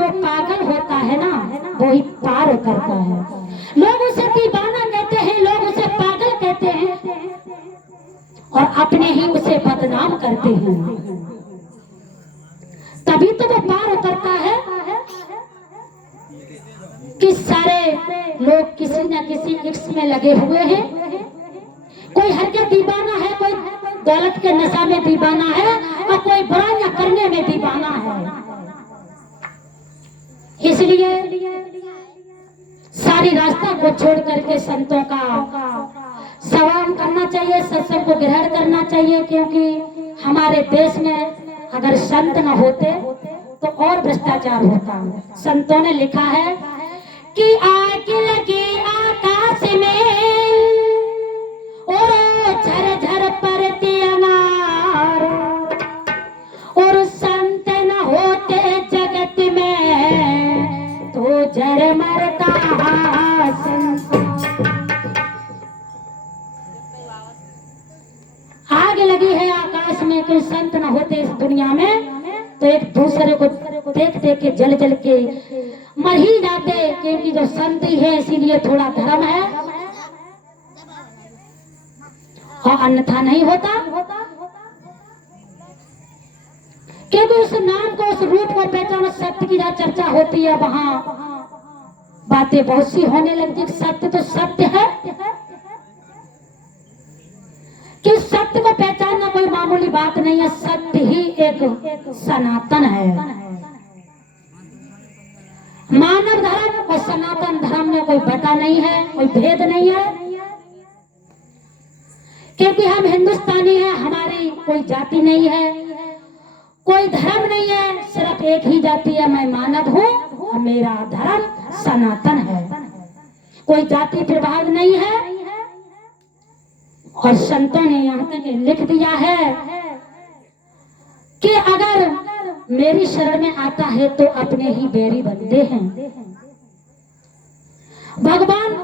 जो पागल होता है ना वो ही पार उतरता है। लोग उसे दीवाना कहते हैं, लोग उसे पागल कहते हैं और अपने ही उसे बदनाम करते हैं, तभी तो वो पार उतरता है। कि सारे लोग किसी न किसी इश्क में लगे हुए हैं, कोई हर के दीवाना है, कोई दौलत के नशा में दीवाना है और कोई बुराइयां करने में दीवाना है। इसलिए सारी रास्ता को छोड़ करके संतों का सवाल करना चाहिए, सत्संग को ग्रहण करना चाहिए, क्योंकि हमारे देश में अगर संत न होते तो और भ्रष्टाचार होता। संतों ने लिखा है कि आग लगी आकाश में और झरझर पड़ती अनार, और संत न होते जगत में तो जर मरता संसार। आग लगी है आकाश में कि संत न होते इस दुनिया में तो एक दूसरे को देख देख के जल जल के मर ही जाते, क्योंकि जो संत ही है इसीलिए थोड़ा धर्म है और अन्यथा नहीं होता। क्योंकि उस नाम को, उस रूप को पहचानो, सत्य की जहाँ चर्चा होती है वहां बातें बहुत सी होने लगती। सत्य तो सत्य है कि सत्य को पहचानना कोई मामूली बात नहीं है। सत्य ही एक सनातन है। मानव धर्म और सनातन धर्म में कोई बटा नहीं है, कोई भेद नहीं है, क्योंकि हम हिंदुस्तानी हैं, हमारी कोई जाति नहीं है, कोई धर्म नहीं है, सिर्फ एक ही जाति है, मैं मानव हूँ और मेरा धर्म सनातन है। कोई जाति प्रभाव नहीं है। और संतों ने यहाँ तक लिख दिया है कि अगर मेरी शरण में आता है तो अपने ही बैरी बनते हैं। भगवान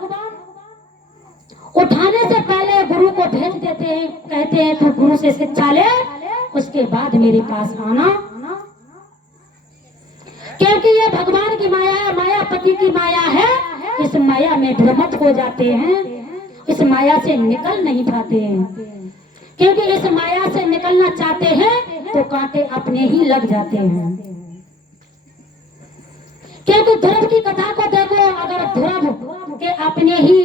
उठाने से पहले गुरु को भेज देते हैं, कहते हैं तू गुरु से शिक्षा ले, उसके बाद मेरे पास आना, क्योंकि ये भगवान की माया है, मायापति की माया है। इस माया में भ्रमित हो जाते हैं, इस माया से निकल नहीं पाते हैं, क्योंकि इस माया से निकलना चाहते हैं तो कांटे अपने ही लग जाते हैं। क्योंकि ध्रुव की कथा को देखो, अगर ध्रुव के अपने ही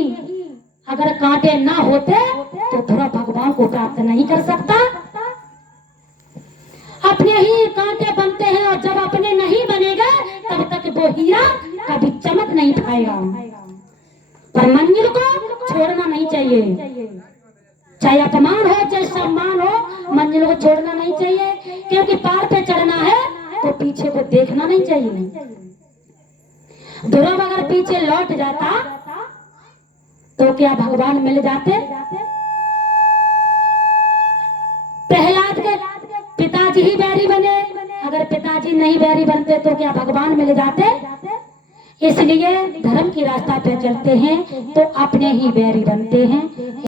अगर कांटे ना होते तो ध्रुव भगवान को प्राप्त नहीं कर सकता। अपने ही कांटे बनते हैं और जब अपने नहीं बनेगा तब तक वो हीरा कभी चमक नहीं पाएगा। पर मंजिल को छोड़ना नहीं चाहिए, चाहे अपमान हो चाहे सम्मान हो, मंजिल को छोड़ना नहीं चाहिए, क्योंकि पार पे चढ़ना है तो पीछे को देखना नहीं चाहिए। ध्रुव अगर पीछे लौट जाता तो क्या भगवान मिल जाते? प्रहलाद के पिताजी ही बैरी बने, अगर पिताजी नहीं बैरी बनते तो क्या भगवान मिल जाते? इसलिए धर्म की रास्ता पे चलते हैं तो अपने ही बैरी बनते हैं।